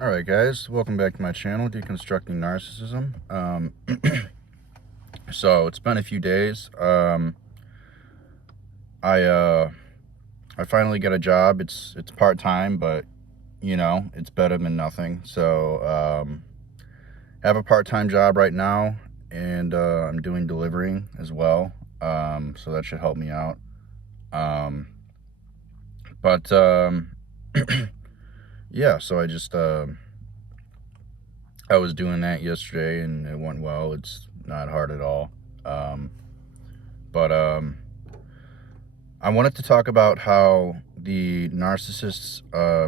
Alright guys, welcome back to my channel, Deconstructing Narcissism. So it's been a few days. I finally got a job. It's part-time, but it's better than nothing. So I have a part-time job right now, and I'm doing delivering as well. So that should help me out. But yeah, so I was doing that yesterday and it went well. It's not hard at all. Um, but I wanted to talk about how the narcissist's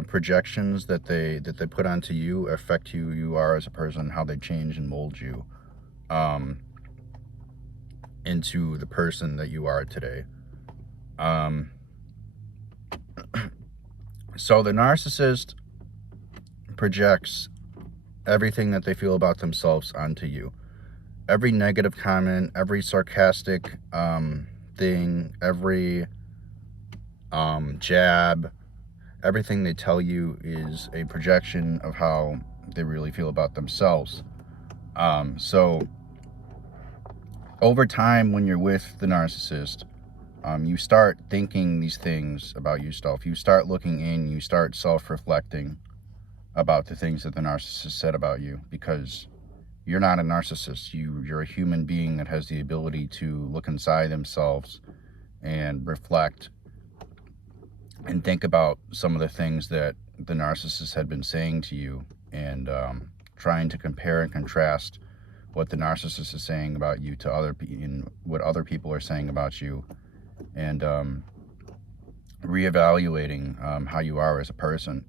projections that they put onto you affect who you are as a person, how they change and mold you um, into the person that you are today. So the narcissist projects everything that they feel about themselves onto you. Every negative comment, every sarcastic thing, every jab, everything they tell you is a projection of how they really feel about themselves. So over time, when you're with the narcissist, you start thinking these things about yourself. You start looking in, you start self-reflecting about the things that the narcissist said about you, because you're not a narcissist. You're a human being that has the ability to look inside themselves and reflect and think about some of the things that the narcissist had been saying to you, and trying to compare and contrast what the narcissist is saying about you to what other people are saying about you, and reevaluating how you are as a person.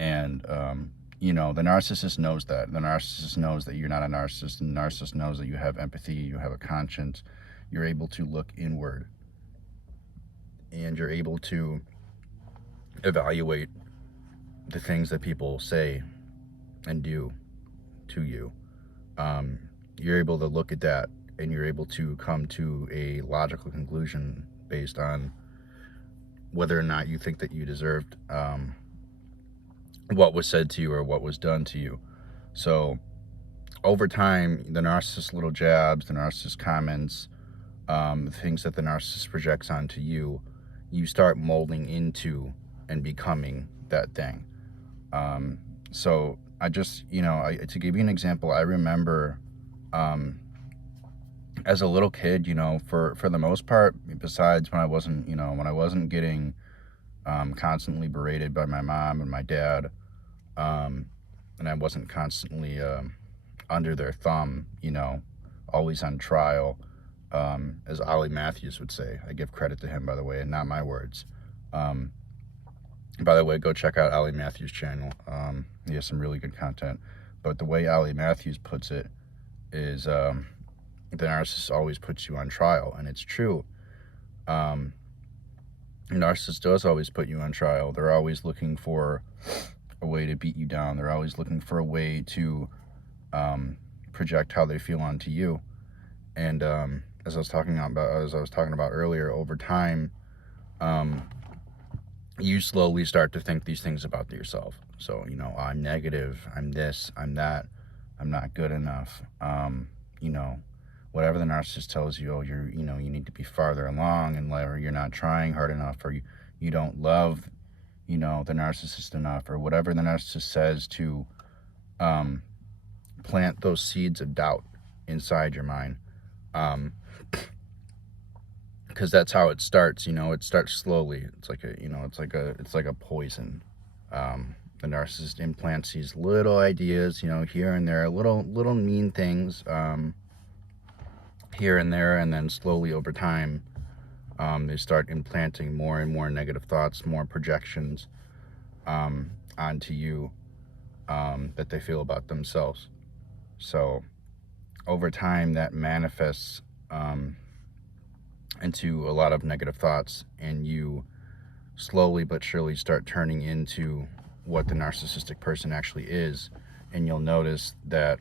And the narcissist knows that. The narcissist knows that you're not a narcissist. And the narcissist knows that you have empathy, you have a conscience, you're able to look inward, and you're able to evaluate the things that people say and do to you. You're able to look at that, and you're able to come to a logical conclusion based on whether or not you think that you deserved what was said to you or what was done to you. So over time, the narcissist little jabs, the narcissist comments, the things that the narcissist projects onto you, you start molding into and becoming that thing. So I just, to give you an example, I remember as a little kid, for the most part, besides when I wasn't getting constantly berated by my mom and my dad, and I wasn't constantly under their thumb, always on trial, as Ollie Matthews would say. I give credit to him, by the way, and not my words. By the way, go check out Ollie Matthews' channel. He has some really good content. But the way Ollie Matthews puts it is the narcissist always puts you on trial, and it's true. The narcissist does always put you on trial. They're always looking for a way to beat you down. They're always looking for a way to project how they feel onto you. And as I was talking about earlier, over time, you slowly start to think these things about yourself. So, I'm negative, I'm this, I'm that, I'm not good enough. Whatever the narcissist tells you, you need to be farther along, and or you're not trying hard enough, or you don't love, the narcissist enough, or whatever the narcissist says to plant those seeds of doubt inside your mind. Because that's how it starts. It starts slowly. It's like a poison. The narcissist implants these little ideas, here and there, little mean things, here and there, and then slowly over time, they start implanting more and more negative thoughts, more projections onto you that they feel about themselves. So over time, that manifests into a lot of negative thoughts, and you slowly but surely start turning into what the narcissistic person actually is. And you'll notice that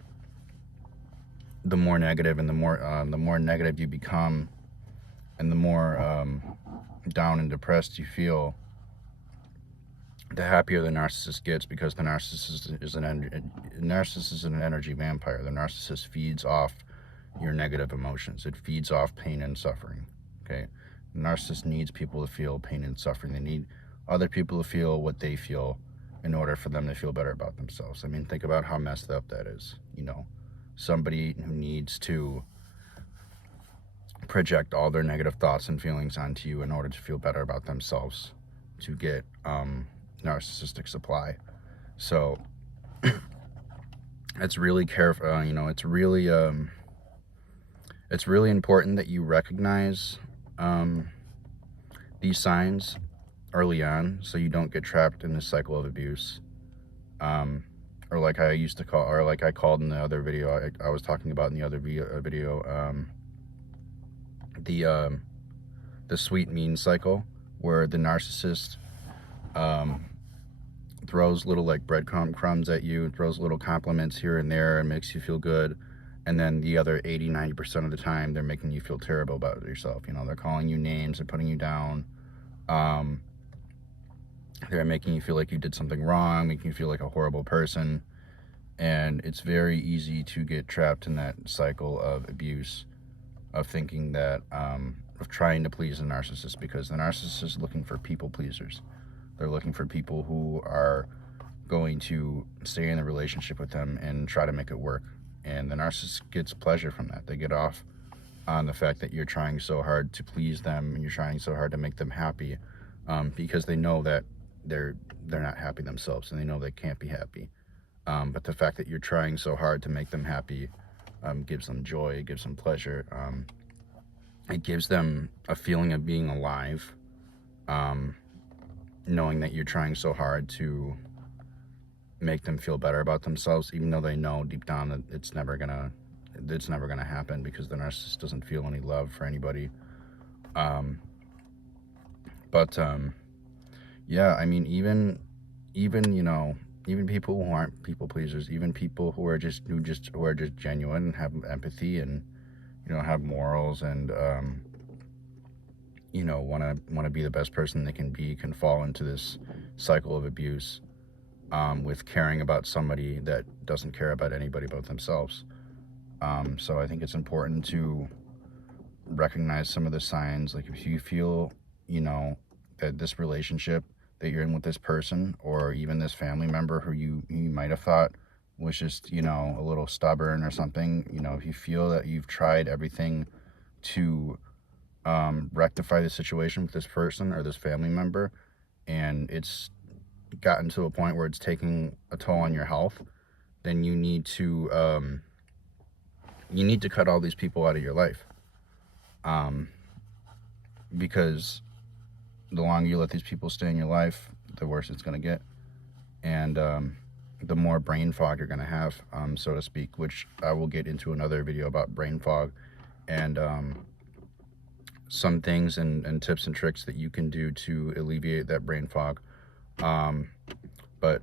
the more negative and the more negative you become, and the more down and depressed you feel, the happier the narcissist gets, because the narcissist is an energy vampire. The narcissist feeds off your negative emotions. It feeds off pain and suffering. Okay, the narcissist needs people to feel pain and suffering. They need other people to feel what they feel in order for them to feel better about themselves. I mean, think about how messed up that is. You know, somebody who needs to project all their negative thoughts and feelings onto you in order to feel better about themselves, to get narcissistic supply. So it's really careful. You know, it's really important that you recognize these signs early on, so you don't get trapped in this cycle of abuse. Or like I used to call, or like I called in the other video, I was talking about in the other video, the sweet mean cycle, where the narcissist throws little like breadcrumbs at you, throws little compliments here and there, and makes you feel good. And then the other 80-90% of the time, they're making you feel terrible about yourself. You know, they're calling you names, they're putting you down. They're making you feel like you did something wrong, making you feel like a horrible person. And it's very easy to get trapped in that cycle of abuse, of thinking that, of trying to please the narcissist, because the narcissist is looking for people pleasers. They're looking for people who are going to stay in a relationship with them and try to make it work. And the narcissist gets pleasure from that. They get off on the fact that you're trying so hard to please them and you're trying so hard to make them happy, because they know that they're not happy themselves, and they know they can't be happy. But the fact that you're trying so hard to make them happy gives them joy, it gives them pleasure. It gives them a feeling of being alive, knowing that you're trying so hard to make them feel better about themselves, even though they know deep down that it's never gonna happen, because the narcissist doesn't feel any love for anybody. Yeah, I mean, even you know, even people who aren't people pleasers, even people who are just genuine and have empathy and, you know, have morals and you know, want to be the best person they can be, can fall into this cycle of abuse, with caring about somebody that doesn't care about anybody but themselves. So I think it's important to recognize some of the signs. Like, if you feel, you know, that this relationship that you're in with this person, or even this family member who you might have thought was just, you know, a little stubborn or something, you know, if you feel that you've tried everything to rectify the situation with this person or this family member, and it's gotten to a point where it's taking a toll on your health, then you need to cut all these people out of your life, because the longer you let these people stay in your life, the worse it's going to get, and the more brain fog you're going to have, so to speak, which I will get into another video about brain fog, and some things and tips and tricks that you can do to alleviate that brain fog. But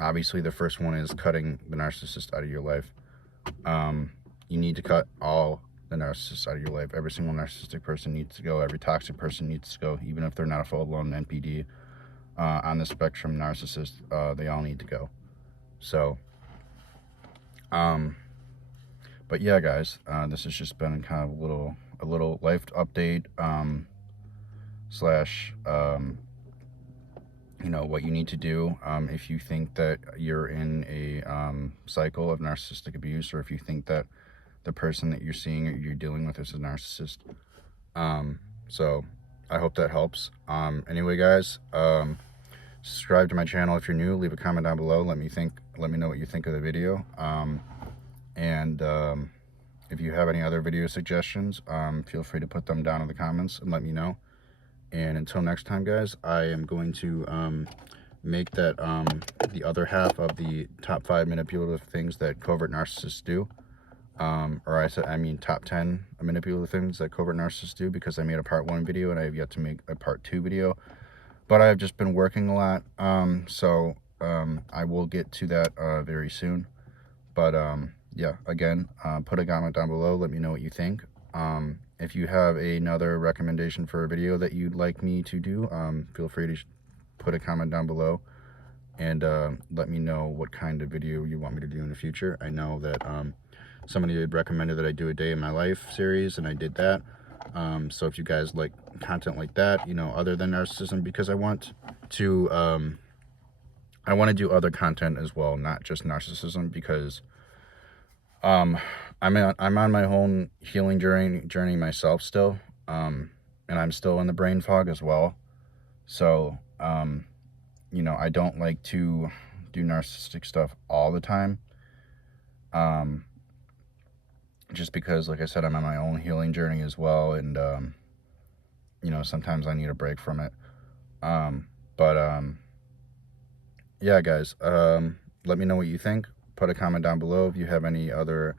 obviously the first one is cutting the narcissist out of your life. You need to cut all the narcissists out of your life. Every single narcissistic person needs to go. Every toxic person needs to go, even if they're not a full-blown NPD on the spectrum narcissist. They all need to go. So, but yeah, guys, this has just been kind of a little life update, slash, you know, what you need to do if you think that you're in a cycle of narcissistic abuse, or if you think that the person that you're seeing or you're dealing with is a narcissist. So I hope that helps. Anyway, guys, subscribe to my channel if you're new. Leave a comment down below. Let me know what you think of the video. And if you have any other video suggestions, feel free to put them down in the comments and let me know. And until next time, guys, I am going to make that the other half of the top 5 manipulative things that covert narcissists do. I mean top 10 manipulative things that covert narcissists do, because I made a part 1 video and I have yet to make a part 2 video. But I've just been working a lot, so I will get to that very soon. But yeah, again, put a comment down below. Let me know what you think. If you have another recommendation for a video that you'd like me to do, feel free to put a comment down below. and let me know what kind of video you want me to do in the future. I know that somebody had recommended that I do a day in my life series, and I did that. So if you guys like content like that, you know, other than narcissism, because I want to do other content as well, not just narcissism, because I'm on my own healing journey myself still, and I'm still in the brain fog as well. So you know, I don't like to do narcissistic stuff all the time, just because, like I said, I'm on my own healing journey as well, and you know, sometimes I need a break from it. But yeah, guys, let me know what you think. Put a comment down below if you have any other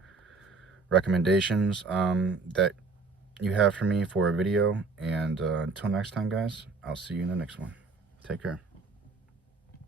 recommendations that you have for me for a video. And until next time, guys, I'll see you in the next one. Take care.